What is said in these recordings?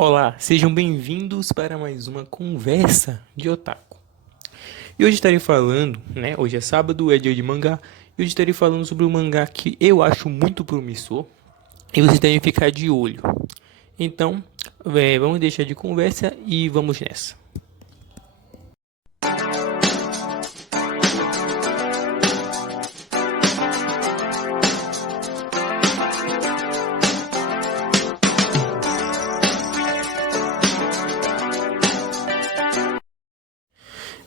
Olá, sejam bem-vindos para mais uma conversa de otaku. E hoje estarei falando, Hoje é sábado, é dia de mangá, e hoje estarei falando sobre um mangá que eu acho muito promissor e vocês devem ficar de olho. Então, vamos deixar de conversa e vamos nessa.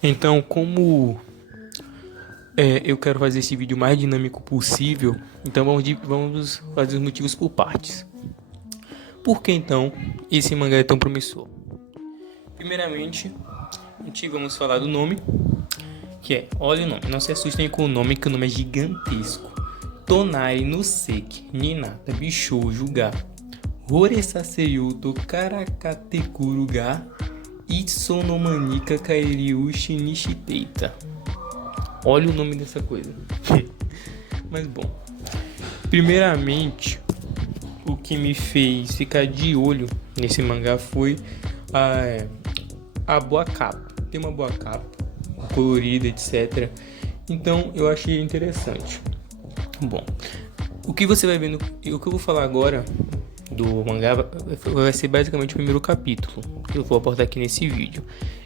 Então, como eu quero fazer esse vídeo mais dinâmico possível, então vamos fazer os motivos por partes. Por que então esse mangá é tão promissor? Primeiramente, vamos falar do nome, que é, olha o nome, não se assustem com o nome, que o nome é gigantesco. Tonari no Seki Ninata Bishoujo ga Horesaseiou to Karakatekuru ga Itsunomanika Kairiushi Nishiteita. Olha o nome dessa coisa. Mas bom, primeiramente, o que me fez ficar de olho nesse mangá foi a boa capa. Tem uma boa capa, colorida, etc. Então eu achei interessante. Bom, o que você vai vendo, o que eu vou falar agora do mangá vai ser basicamente o primeiro capítulo que eu vou abordar aqui nesse vídeo.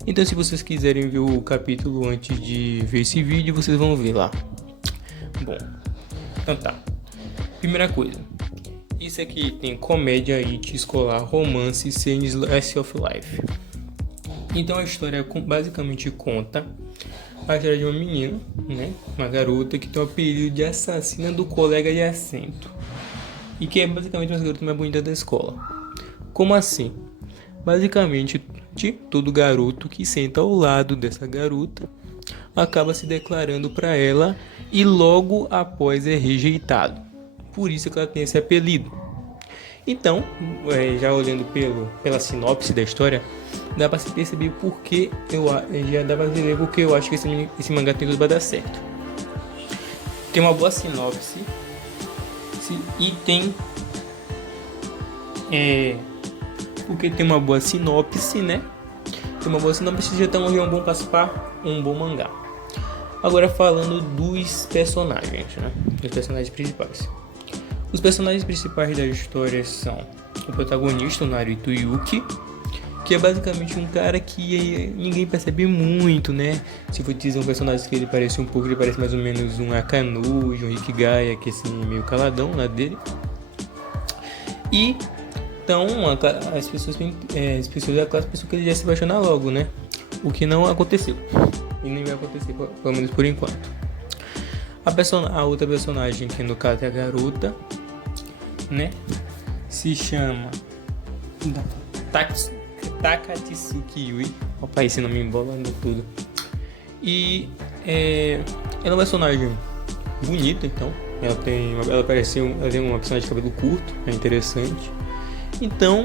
Então, se vocês quiserem ver o capítulo antes de ver esse vídeo, vocês vão ver lá. Bom, então tá. Primeira coisa, isso aqui tem comédia, it, escolar, romance, cenas, slice of life. Então a história basicamente conta a história de uma menina, uma garota que tem o apelido de assassina do colega de assento. E que é basicamente uma garota mais bonita da escola. Como assim? Basicamente, todo garoto que senta ao lado dessa garota acaba se declarando para ela e logo após é rejeitado. Por isso que ela tem esse apelido. Então, já olhando pela sinopse da história, dá para se perceber porque eu acho que esse mangá tem tudo para dar certo. Tem uma boa sinopse e tem porque tem uma boa sinopse, né? Tem uma boa sinopse, já é um bom passo para um bom mangá. Agora falando dos personagens, dos personagens principais. Os personagens principais da história são o protagonista, o Narito Yuki, que é basicamente um cara que ninguém percebe muito, né? Se for dizer um personagem que ele parece um pouco, ele parece mais ou menos um Akanuji, um Hikigaya, que é assim, meio caladão lá dele. E então as pessoas da classe pensam que ele já se apaixonar logo, né? O que não aconteceu. E nem vai acontecer, pelo menos por enquanto. A outra personagem, que no caso é a garota, se chama Takatsuki Yui. Opa, esse nome embolando tudo. E ela é uma personagem bonita, então. Ela tem uma personagem de cabelo curto, é interessante. Então,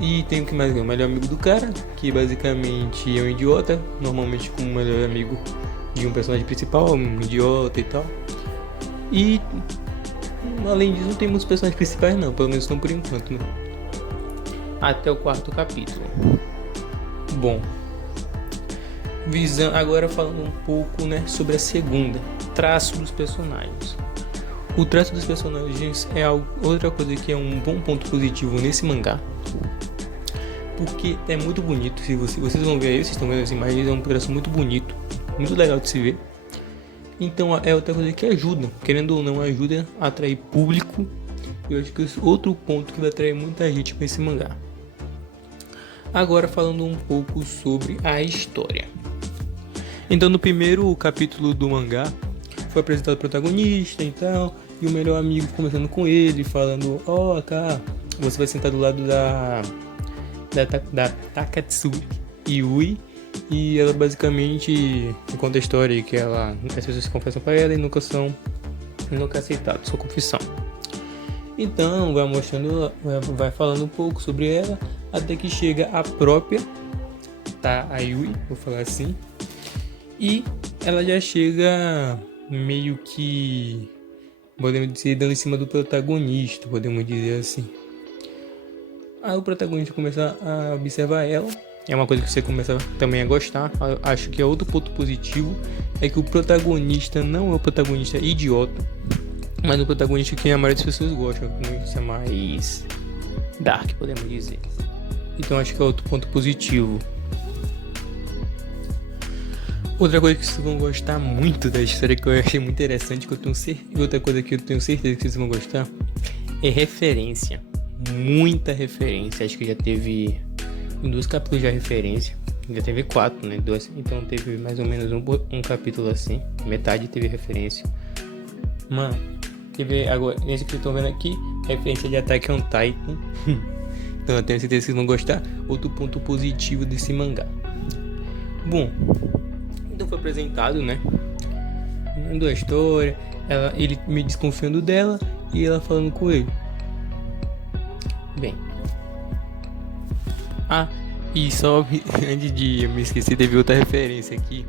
e tem o que mais? O melhor amigo do cara, que basicamente é um idiota, normalmente como o melhor amigo de um personagem principal, um idiota e tal. E além disso, não tem muitos personagens principais não, pelo menos não por enquanto, né? Até o quarto capítulo. Bom, agora falando um pouco, sobre a segunda, traço dos personagens. O traço dos personagens é outra coisa que é um bom ponto positivo nesse mangá, porque é muito bonito. Se vocês vão ver aí, vocês estão vendo as imagens, é um traço muito bonito, muito legal de se ver. Então é outra coisa que ajuda, querendo ou não, ajuda a atrair público. Eu acho que esse outro ponto que vai atrair muita gente para esse mangá. Agora falando um pouco sobre a história. Então no primeiro capítulo do mangá foi apresentado o protagonista e tal, e o melhor amigo conversando com ele, falando: cá, você vai sentar do lado da Takatsuki Yui. E ela basicamente conta a história que as pessoas se confessam para ela e nunca aceitaram sua confissão. Então vai falando um pouco sobre ela, até que chega a própria a Yui, vou falar assim, e ela já chega meio que, podemos dizer, dando em cima do protagonista, podemos dizer assim. Aí o protagonista começa a observar ela. É uma coisa que você começa também a gostar. Eu acho que é outro ponto positivo. É que o protagonista não é o protagonista idiota, mas o protagonista que a maioria das pessoas gostam. Que é mais dark, podemos dizer. Então acho que é outro ponto positivo. Outra coisa que vocês vão gostar muito da história, que eu achei muito interessante, que eu tenho outra coisa que eu tenho certeza que vocês vão gostar, é referência. Muita referência. Acho que já teve em 2 capítulos já referência. Já teve 4, né? 2. Então teve mais ou menos um capítulo assim. Metade teve referência. Mano, teve agora, nesse que eu tô vendo aqui, referência de Attack on Titan. Então eu tenho certeza que vocês vão gostar. Outro ponto positivo desse mangá. Bom, então foi apresentado, né? Da história, ele me desconfiando dela e ela falando com ele. Bem. E só antes de eu me esquecer, teve outra referência aqui.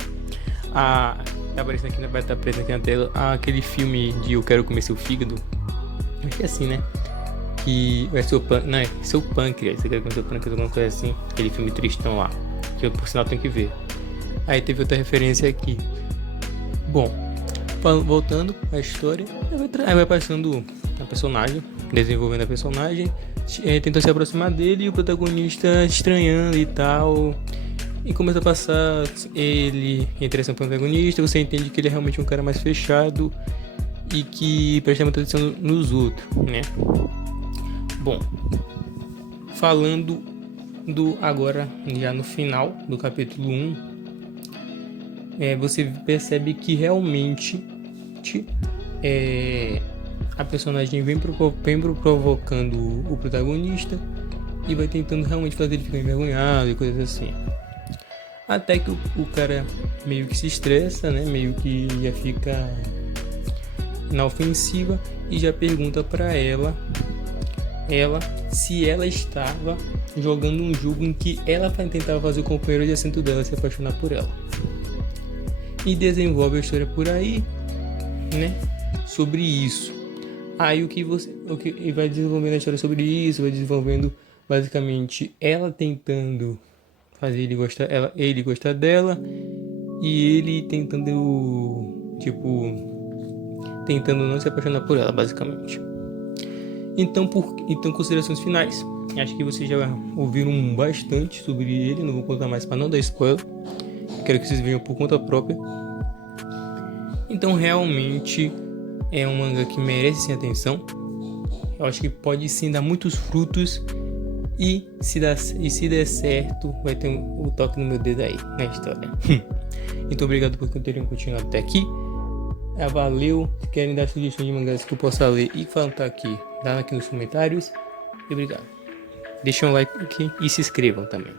Tá aparecendo aqui vai estar aparecendo aqui na tela aquele filme de Eu Quero Comer Seu Fígado. Acho que é assim, né? Que é seu pâncreas. Você quer comer seu pâncreas, alguma coisa assim. Aquele filme tristão lá, que eu por sinal tenho que ver. Aí teve outra referência aqui. Bom, voltando à história, aí vai passando a personagem, desenvolvendo a personagem, tentando se aproximar dele e o protagonista estranhando e tal. E começa a passar ele interessa no protagonista, você entende que ele é realmente um cara mais fechado e que presta muita atenção nos outros, né? Bom, falando agora já no final do capítulo 1, você percebe que realmente a personagem vem provocando o protagonista e vai tentando realmente fazer ele ficar envergonhado e coisas assim. Até que o cara meio que se estressa, né? Meio que já fica na ofensiva e já pergunta pra ela se ela estava jogando um jogo em que ela tentava fazer o companheiro de assento dela se apaixonar por ela. E desenvolve a história por aí, né? Sobre isso. Aí vai desenvolvendo a história sobre isso, vai desenvolvendo basicamente ela tentando fazer ele gostar dela e ele tentando não se apaixonar por ela, basicamente. Então considerações finais. Acho que vocês já ouviram bastante sobre ele, não vou contar mais para não dar spoiler. Quero que vocês vejam por conta própria. Então realmente é um manga que merece sim atenção. Eu acho que pode sim dar muitos frutos. E se der certo, vai ter o toque no meu dedo aí na história. Então obrigado por terem continuado até aqui. Valeu. Se querem dar sugestões de mangás que eu possa ler e falar aqui, dá aqui nos comentários. E obrigado. Deixem um like aqui e se inscrevam também.